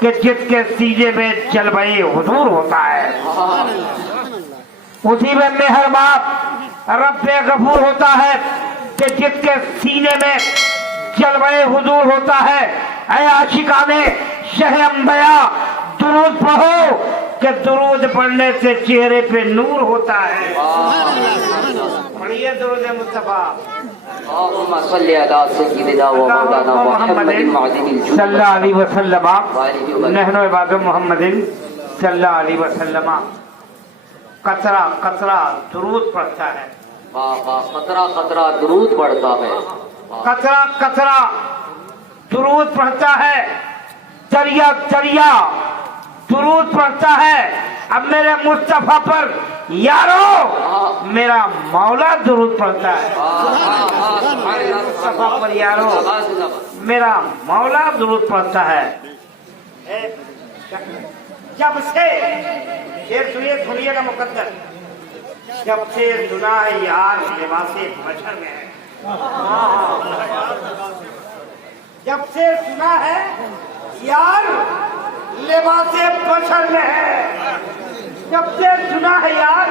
कि जिसके सीने में जलवे हुजूर होता है, उसी में मेहरबान रब्बे गफूर होता है कि जिसके सीने में जलवे हुजूर होता है। ऐ आशिकाने शह अंबिया दुरूद पढ़ो कि दुरूद पढ़ने से चेहरे पे नूर होता है। पढ़िए दुरूद मुस्तफा सल्लल्लाहु अलैहि वसल्लम नहनो इबादु मुहम्मदिन सल्लल्लाहु अलैहि वसल्लम। कतरा कतरा दुरूद पढ़ता है, कतरा कतरा दुरूद पढ़ता है, कतरा कतरा दुरूद पढ़ता है, चरिया चरिया दुरूद पढ़ता है। अब मेरे मुस्तफा पर यारो मेरा मौला दुरूद पढ़ता है, मुस्तफा पर यारो मेरा मौला दुरूद पढ़ता है। जब से शेर सुनिए का मुकद्दर, जब से सुना है यार लिबासे बशर में है, जब से सुना है यार लिबासे बशर में है, जब से सुना है यार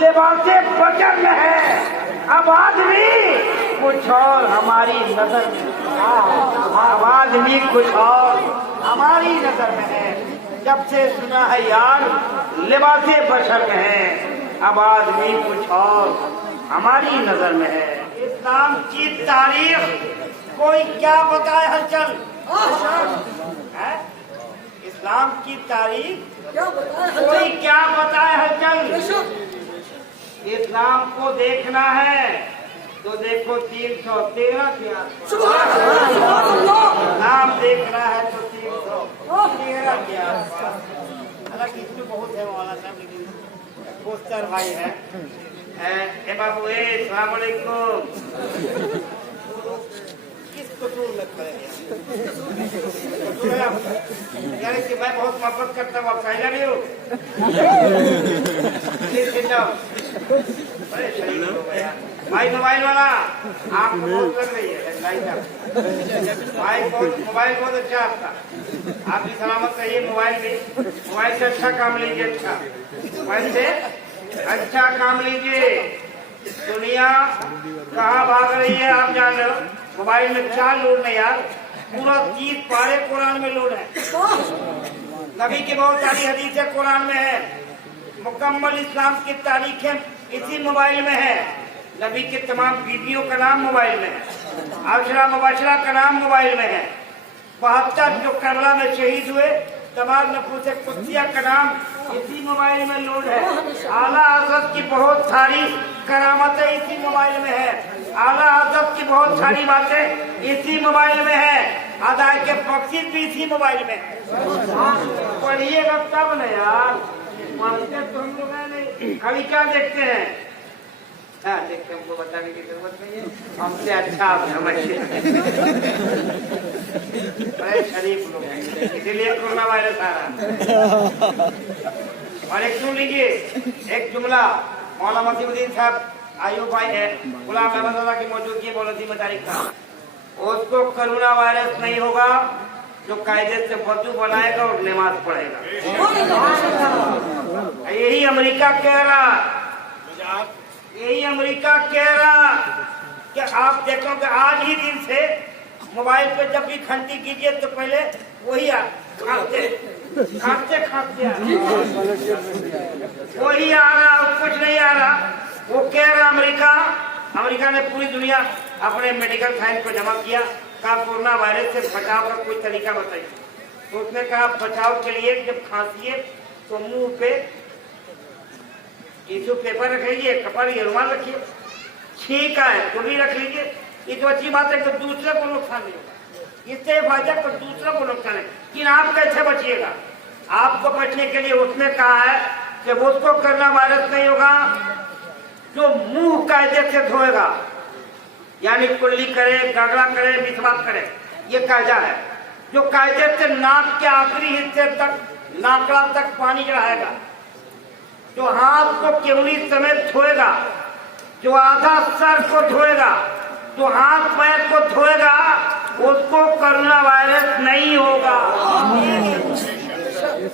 लिबासे बशर में है। अब आदमी कुछ और हमारी नजर में, अब आदमी कुछ और हमारी नजर में है। जब से सुना है यार लिबासे बशर में है, अब आदमी कुछ और हमारी नजर में है। इस्लाम की तारीख कोई क्या बताए हलचल, इस्लाम की तारीख कोई क्या बताए हलचल। इस्लाम को देखना है तो देखो 313 क्या, इस्लाम देखना है तो 313 क्या। हालांकि इसमें बहुत है मौलाना साहब, लेकिन पोस्टर भाई है। ए बाबू अस्सलाम वालेकुम, किसको दूर मत करें यानी कि मैं बहुत मोहब्बत करता हूँ, आप पहला नहीं हो। भाई मोबाइल वाला आपको बहुत लग रही है भाई, मोबाइल बहुत अच्छा आपका, आप भी सलामत रहिए। मोबाइल से अच्छा काम लीजिए, अच्छा मोबाइल से अच्छा काम लीजिए। दुनिया कहाँ भाग रही है आप जान रहे हो। मोबाइल में क्या लोड है यार, पूरा 30 पारे कुरान में लोड है। नबी की बहुत सारी हदीसें कुरान में है, मुकम्मल इस्लाम की तारीखें इसी मोबाइल में है, नबी की तमाम बीवियों का नाम मोबाइल में है, आशरा मुबाशरा का नाम मोबाइल में है, 72 जो करबला में शहीद हुए तमाम नफूस कुद्सिया का नाम इसी मोबाइल में लोड है। आला हज़रत की बहुत सारी करामतें इसी मोबाइल में है, आला हज़रत की बहुत सारी बातें इसी मोबाइल में है, अदाए के बख्शिश भी इसी मोबाइल में है। पढ़िएगा तब न यार, पढ़ते तो हम लोग है नहीं। कभी क्या देखते हैं, देखते हमको बताने की जरूरत नहीं है, हमसे अच्छा आप समझिए। बड़े शरीफ लोग हैं, इसीलिए कोरोना वायरस आ रहा। और एक सुन लीजिए एक जुमला, मौलाना मसीहुद्दीन साहब आयub भाई है, गुलाम अहमद की मौजूदगी मौलवी में तारीख था। उसको कोरोना वायरस नहीं होगा जो कायदे से वजू बनाएगा और नमाज पढ़ेगा। यही अमेरिका कह रहा, यही अमेरिका कह रहा कि आप देखो कि आज ही दिन से मोबाइल पे जब भी घंटी कीजिए तो पहले वही खांसते वही आ रहा, कुछ नहीं आ रहा। वो कह रहा अमेरिका ने पूरी दुनिया अपने मेडिकल साइंस को जमा किया, कहा कोरोना वायरस से बचाव का कोई तरीका बताइए। तो उसने कहा बचाव के लिए जब खांसिए तो मुंह पे टिश्यू पेपर रख लीजिए, कपड़ा या रुमाल रखिए, छींका है तो भी रख लीजिए। ये तो अच्छी बात है कि दूसरे को नुकसान नहीं होगा, इससे फायदा तो दूसरे को नुकसान है। लेकिन आप कैसे बचिएगा? आपको बचने के लिए उसने कहा है कि उसको कोरोना वायरस नहीं होगा जो मुंह कायदे से धोएगा, यानी कुल्ली करे, गगड़ा करे, मिसवाक करे, ये कायदा है। जो कायदे से नाक के आखिरी हिस्से तक, नाकड़ा तक पानी चढ़ाएगा, जो हाथ को केवली समेत धोएगा, जो आधा सर को धोएगा, जो हाथ पैर को धोएगा, उसको कोरोना वायरस नहीं होगा।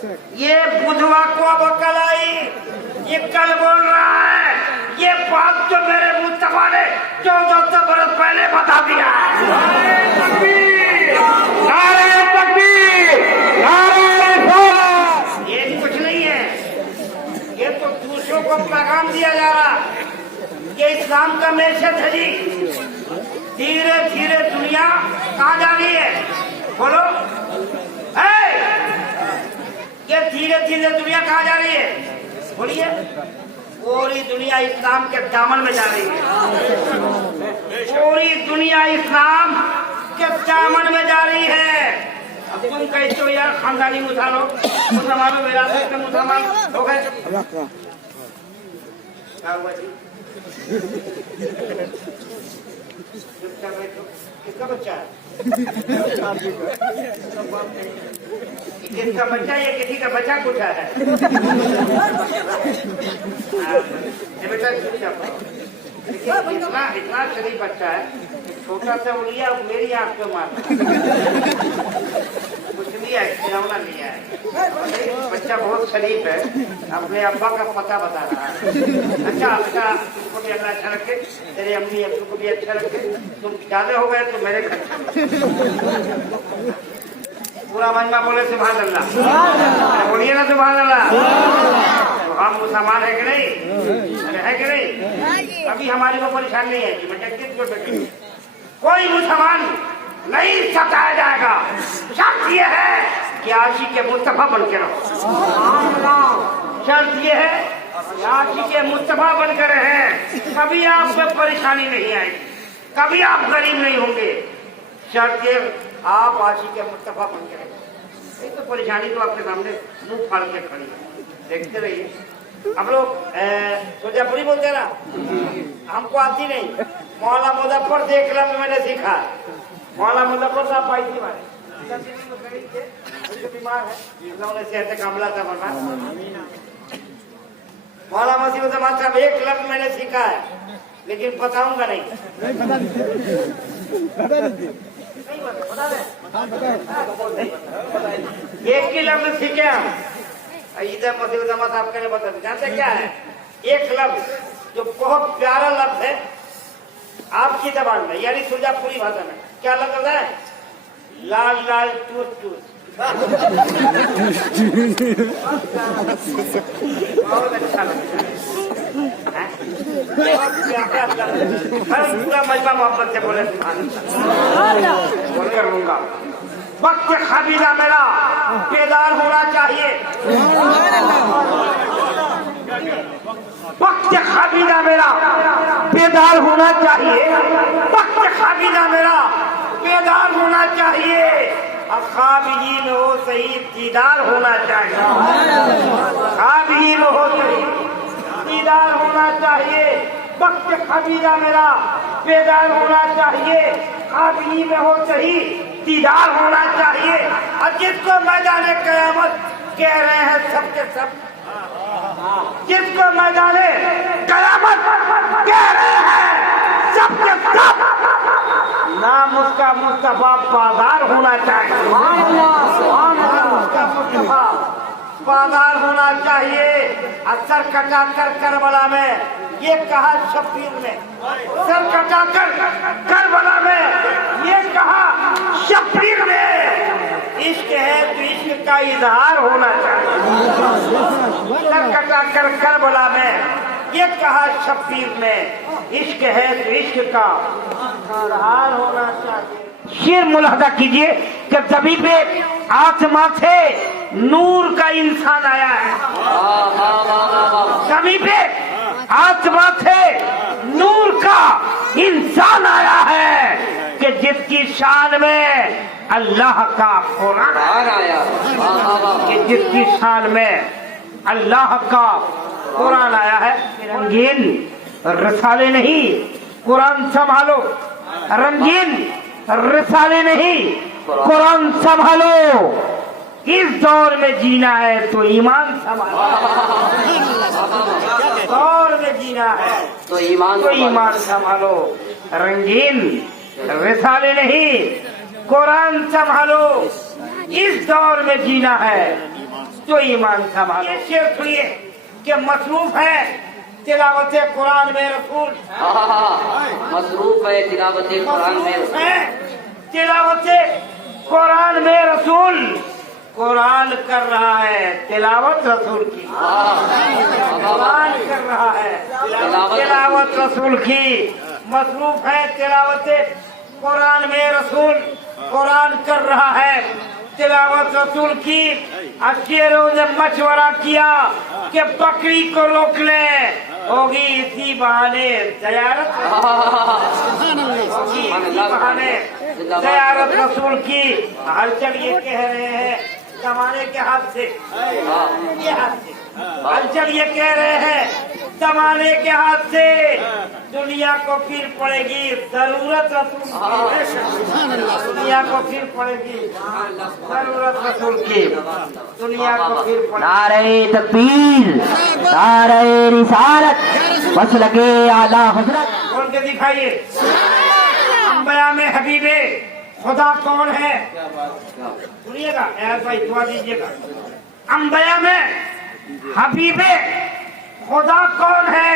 ये बुधवा को अब अकल आई, ये कल बोल रहा है। ये बात तो मेरे मुस्तफा ने 1400 बरस पहले बता दिया है। नारे तकबीर, नारे रिसालत। ये कुछ नहीं है, ये तो दूसरों को पैगाम दिया जा रहा कि इस्लाम का मैसेज है जी। धीरे धीरे दुनिया कहाँ जा रही है, बोलो। ये धीरे धीरे दुनिया कहाँ जा रही है, बोलिए। पूरी दुनिया इस्लाम के दामन में जा रही है। पूरी दुनिया इस्लाम के दामन में जा रही है। अब तुम कहते हो यार खानदानी मुसलमान मेरा मुसलमान हो गए। क्या हुआ जी? किसका बच्चा है? किसका बच्चा? ये किसी का बच्चा कुछ है? बेटा इतना शरीफ बच्चा है, छोटा सा उलिया मेरी आंख पे मारता, कुछ लिया है, खिलौना लिया है। बच्चा बहुत शरीफ है, अपने अब्बा का पता बता रहा है। अच्छा अच्छा, तुमको भी अल्लाह अच्छा रखे, तेरे अम्मी अब्बू को भी अच्छा रखे। तुम ज्यादा हो गए तो मेरे घर पूरा मजमा बोले सुभान अल्लाह, बोलिए ना सुभान अल्लाह। तो हम मुसलमान है कि नहीं? अरे है कि नहीं? अभी हमारी को परेशान नहीं है कि कोई मुसलमान नहीं सताया जाएगा। शर्त ये है कि आशिक के मुस्तफा बन के रहो। शर्त ये है कि आशिक के मुस्तफा बन कर रहे, कभी आपको परेशानी नहीं आएगी, कभी आप गरीब नहीं होंगे। शर्त ये आप आशिक के मुस्तफा बन के रहे। ये तो परेशानी तो आपके सामने मुंह फाड़ के खड़ी है, देखते रहिए। हम लोग सोजापुरी बोलते ना, हमको आती नहीं। मौला मुजफ्फर से 1 लफ्ज मैंने सीखा। मौला मुजफ्फर साहब पाई थी हमारे बीमार है, सेहत कामला था वरना। मौला मसीहुद्दीन साहब 1 लफ्ज मैंने सीखा है, लेकिन बताऊंगा नहीं। एक ही लफ्ज सीखे हम, इधर मसीहुद्दीन साहब के बता जानते क्या है? 1 लफ्ज जो बहुत प्यारा लफ्ज है आपकी जबान में, यानी सुरजापुरी भाषा में। क्या लफ्ज है? लाल लाल टूस टूस। बहुत अच्छा लगता है, पूरा मजमा मोहब्बत से बोले बोलकर लूंगा। वक्त खबीरा मेरा बेदार होना चाहिए, वक्त खबीरा मेरा बेदार होना चाहिए, वक्त खबीरा मेरा बेदार होना चाहिए। अब ख्वाब ही में हो सही दीदार होना चाहिए, ख्वाब ही में हो सही दीदार होना चाहिए। वक्त खबीरा मेरा बेदार होना चाहिए, ख्वाब ही में हो सही दीदार होना चाहिए। और जिसको मैदाने कयामत कह रहे हैं सबके सब, जिसको मैदाने कयामत कह रहे हैं सबके सब, नाम उसका मुस्तफा बाजार होना चाहिए, उसका मुस्तफा बाजार होना चाहिए। सर कटा कर करबला में ये कहा शब्बीर ने, सर कटा कर करबला में ये कहा शब्बीर ने, इश्क है तो इश्क का इजहार होना चाहिए। सर कटा कर करबला में ये कहा शब्बीर ने, इश्क है तो इश्क का इजहार होना चाहिए। शेर मुलाहजा कीजिए कि जभी पे आसमां से नूर का इंसान आया है, जभी पे आसमां से नूर का इंसान आया है कि जिसकी शान में अल्लाह का कुरान आया, कि जिसकी शान में अल्लाह का कुरान आया है। रंगीन रसाले नहीं कुरान संभालो, रंगीन रिसाले नहीं कुरान संभालो। इस दौर में जीना है तो ईमान संभालो, दौर में जीना है तो ईमान संभालो। रंगीन रिसाले नहीं कुरान संभालो। इस दौर में जीना है तो ईमान संभालो। ये शेर सुनिए कि मसरूफ है तिलावत कुरान में रसूल, मसरूफ है तिलावत कुरान में, है तिलावत कुरान में रसूल, कुरान कर रहा है तिलावत रसूल की, कुरान कर रहा है तिलावत रसूल की, मसरूफ है तिलावत कुरान में रसूल, कुरान कर रहा है तिलावत रसूल की। शेरों ने मशवरा किया कि बकरी को रोक ले, होगी इसी बहाने ज़ियारत, होगी इसी बहाने ज़ियारत रसूल की। हलचल ये कह रहे हैं जमाने के हाथ से, ये हाथ से हलचल ये कह रहे हैं जमाने के हाथ से दुनिया को फिर पड़ेगी जरूरत रसूल की, दुनिया को फिर पड़ेगी जरूरत रसूल की, दुनिया को फिर पड़ेगी। नारे तकबीर, नारे रिसालत, बस लगे आला हजरत। बोल के दिखाइए अंबिया में हबीबे खुदा कौन है? सुनिएगा यार भाई, दुआ दीजिएगा। अंबिया में हबीबे खुदा कौन है?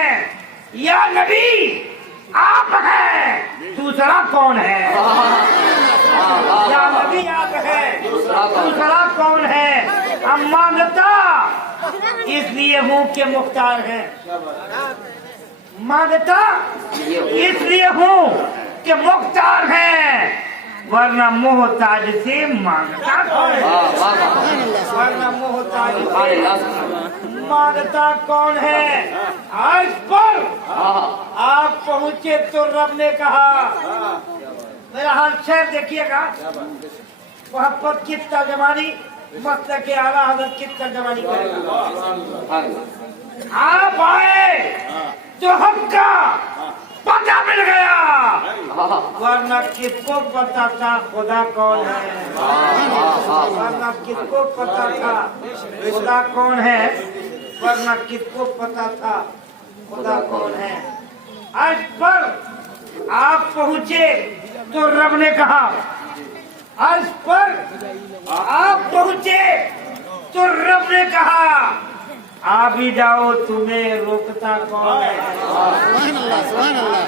या नबी आप हैं, दूसरा कौन है? या नबी आप हैं, दूसरा कौन है? हम मांगता इसलिए हूँ कि मुख्तार है, मांगता इसलिए हूँ कि मुख्तार है, वरना मोहताज से मांगता कौन है? वरना मोहताज से मांगता कौन है? आज पर आप पहुँचे तो रब ने कहा, मेरा हाल शेर देखिएगा, वह पर किस तर्जमानी मसलक के आला हज़रत किस तर्जमानी करेगा। आप आए तो हक का पता मिल गया, वरना किसको पता था खुदा कौन है? वरना किसको पता था खुदा कौन है? वरना किसको पता था खुदा कौन है? आज पर आप पहुँचे तो रब ने कहा, आज पर आप पहुँचे तो रब ने कहा, आ भी जाओ तुम्हें रोकता कौन है? आ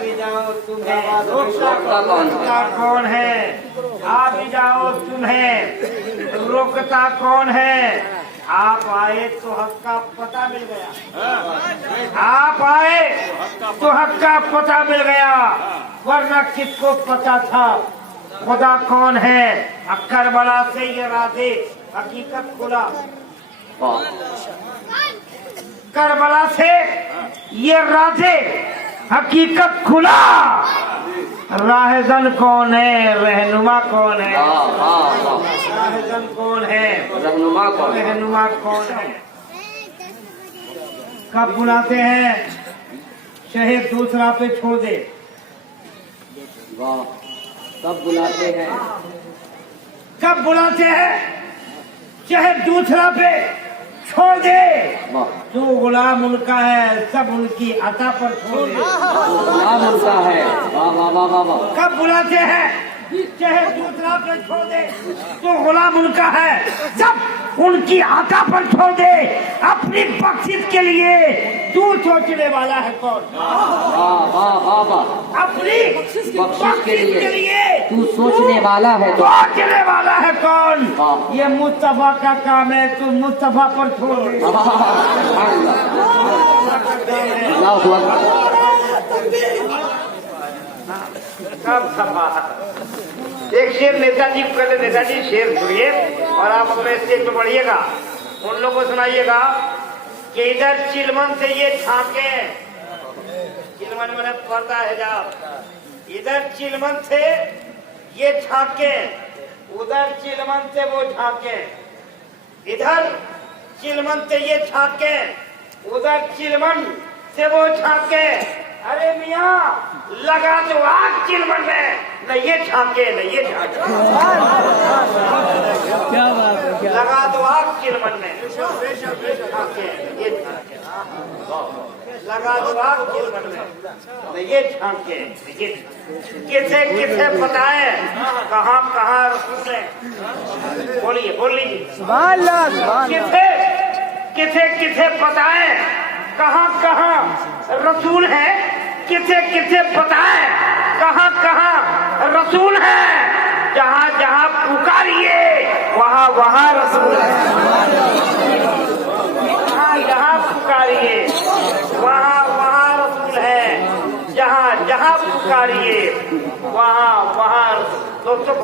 भी जाओ तुम्हें रोकता कौन है? आ भी जाओ तुम्हें रोकता कौन है? आप आए तो हक का पता मिल गया, आप आए तो हक का पता मिल गया, वरना किसको पता था खुदा कौन है? करबला से ये राज़े हकीकत खुला, करबला से ये राज़े हकीकत खुला। राहज़न कौन है? रहनुमा कौन है? राहज़न कौन है? रहनुमा कौन है? कब बुलाते हैं शहीद दूसरा पे छोड़ दे, कब बुलाते हैं? कब बुलाते हैं शहीद दूसरा पे छोड़ दे, जो गुलाम उनका है सब उनकी अता पर छोड़ दे। गुलाम उनका है, वाह वाह वाह वाह वाह। कब बुलाते हैं चाहे दूसरा पे छोड़ दे, तो गुलाम उनका है सब उनकी अता पर छोड़ दे। अपनी बख्शिश के लिए तू सोचने वाला है कौन? अपनी बख्शिश के लिए तू सोचने वाला है, सोचने वाला है कौन? ये मुस्तफा का काम है, तू मुस्तफा पर छोड़ दे। एक शेर नेताजी पहले, नेताजी शेर सुनिए और आप अपने स्टेज पे बढ़िएगा, उन लोगों को सुनाइएगा कि इधर चिलमन से ये झांके, चिलमन मैंने पर्दा हिजाब, इधर चिलमन से ये झांके, उधर चिलमन से वो झांके, इधर चिलमन से ये झांके, उधर चिलमन से वो झांके। अरे मियाँ लगा दो आग चिलमन में, न ये झांके न ये झांके, क्या बात है, क्या लगा दो आग चिलमन में, झांके ये झांके, लगा दो आग चिलमन में, न ये झांके ये किसे किसे बताए कहाँ कहाँ रसूल है? बोलिए बोल लीजिए, किसे किसे किसे बताए कहाँ कहाँ रसूल है, किसे किसे बताए कहाँ कहाँ रसूल है। जहाँ जहाँ पुकारिए वहाँ वहाँ रसूल है, जहाँ जहाँ पुकारिए वहाँ वहाँ रसूल है, जहाँ जहाँ पुकारिए वहाँ वहाँ। दोस्तों